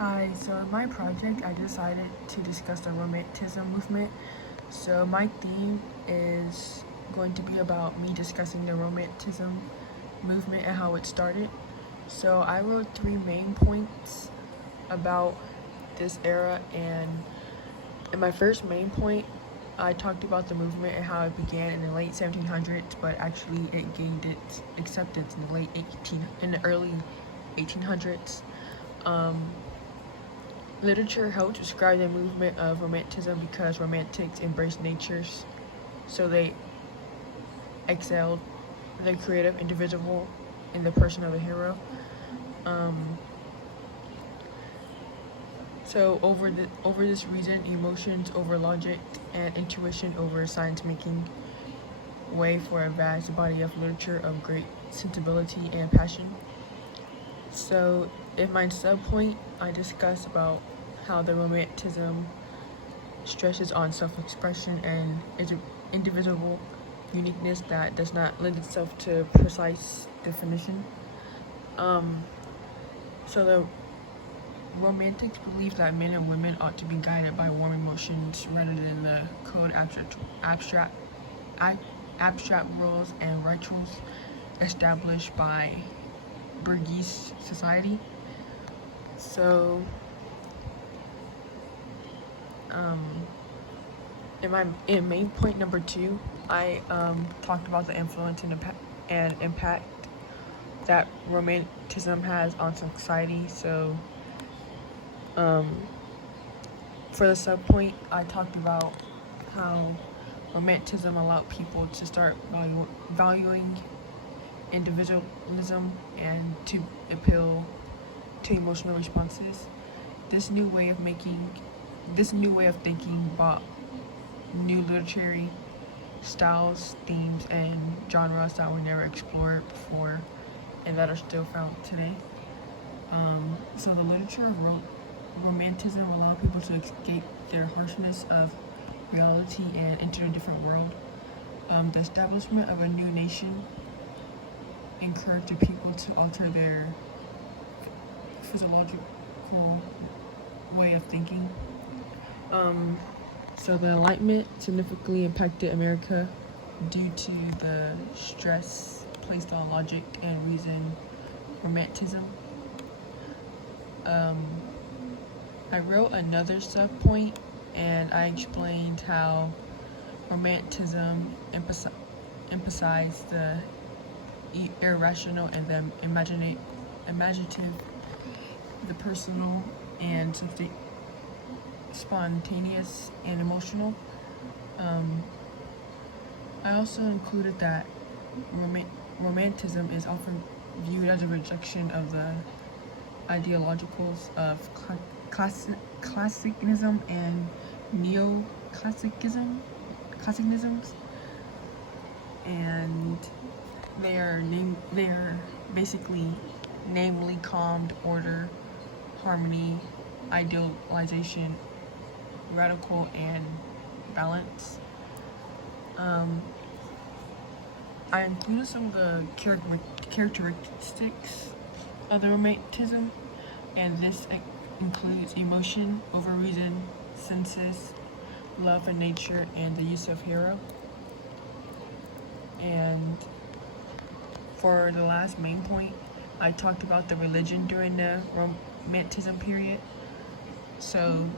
Hi, so in my project, I decided to discuss the Romanticism movement. So my theme is going to be about me discussing the Romanticism movement and how it started. So I wrote three main points about this era, and in my first main point, I talked about the movement and how it began in the late 1700s, but actually it gained its acceptance in the early 1800s. Literature helped describe the movement of Romanticism because Romantics embraced nature, so they excelled the creative individual in the person of a hero. So over this reason, emotions over logic and intuition over science, making way for a vast body of literature of great sensibility and passion. So in my subpoint, I discuss about how the Romanticism stresses on self-expression and individual uniqueness that does not lend itself to precise definition. So the Romantics believe that men and women ought to be guided by warm emotions rather than the cold abstract rules and rituals established by bourgeois society. So in main point number 2, I talked about the influence and impact that Romanticism has on society. So for the subpoint, I talked about how Romanticism allowed people to start valuing individualism and to appeal to emotional responses. This new way of thinking brought new literary styles, themes, and genres that were never explored before and that are still found today. So the literature of Romanticism allowed people to escape their harshness of reality and enter a different world. The establishment of a new nation encouraged the people to alter their physiological way of thinking. So the Enlightenment significantly impacted America due to the stress placed on logic and reason, Romanticism. I wrote another subpoint and I explained how Romanticism emphasized the irrational and the imaginative, the personal and something spontaneous and emotional. I also included that Romanticism is often viewed as a rejection of the ideologicals of classicism and classicisms, and they are basically namely calmed order, harmony, idealization, radical, and balance. I included some of the characteristics of the Romanticism, and this includes emotion over reason, senses, love and nature, and the use of hero. And for the last main point, I talked about the religion during the Romanticism period. So